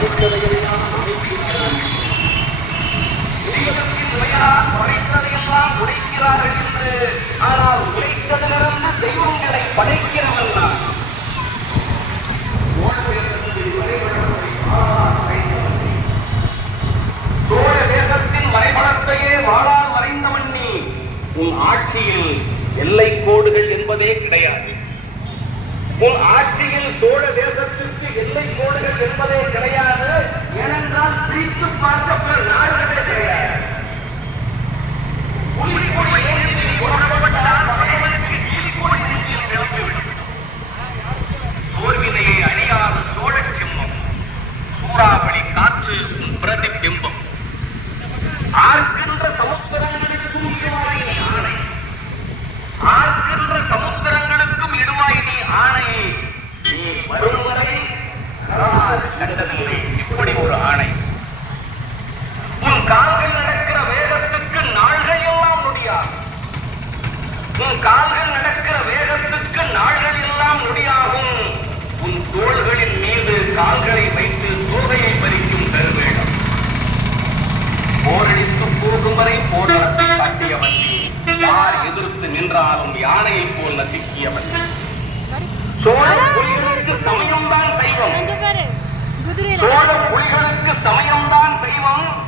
படித்ததையெல்லாம் உழைத்ததையெல்லாம் உழைக்கிறார்கள் என்று. ஆனால் உழைத்ததிலிருந்து தெய்வங்களை படைக்கிறவன் தான். சோழ தேசத்தின் வரைபடத்தையே வாழால் வரைந்தவன் நீ. உன் ஆட்சியில் எல்லை கோடுகள் என்பதே கிடையாது. உன் ஆட்சியில் சோழ தேசத்திற்கு எல்லை கோடுகள் என்பதே கிடையாது. ஏனென்றால் பிரித்து பார்க்கப்பட்ட நாடுகளே கிடையாது. புலிக்கொடி ஏந்தி புறப்பட்டால் பகைவனுக்கு கிளிக்கொடி நெஞ்சில் கிளம்பிவிடும். சோர்வினையை அணியாத சோழச் சிம்மம், சூறாவளி காற்று உன் பிரதிபிம்பம். ஆர்க்கின்ற சமுத்திரங்களுக்கும் இடுவாய் நீ ஆணை, ஆர்க்கின்ற சமுத்திரங்களுக்கும் இடுவாய் நீ ஆணை. நீ வரும் வரை கண்டதில்லை இப்படி ஒரு ஆணை. உன் கால்கள் நடக்கிற வேகத்துக்கு நாள்கள் எல்லாம் நொடியாகும். உன் கால்கள் நடக்கிற வேகத்துக்கு நாள்கள் எல்லாம் நொடியாகும். உன் தோள்களின் மீது கால்களை வைத்து தோகையை பறிக்கும் கருவேடம். போரடித்து போகும் வரை போராட்டத்தை காட்டியவன் நீ. யார் எதிர்த்து நின்றாலும் யானையை போல் நசுக்கியவன். சோழ புலிகளுக்கு சமயம்தான் செய்வோம். சோழ புலிகளுக்கு சமயம்தான் செய்வோம்.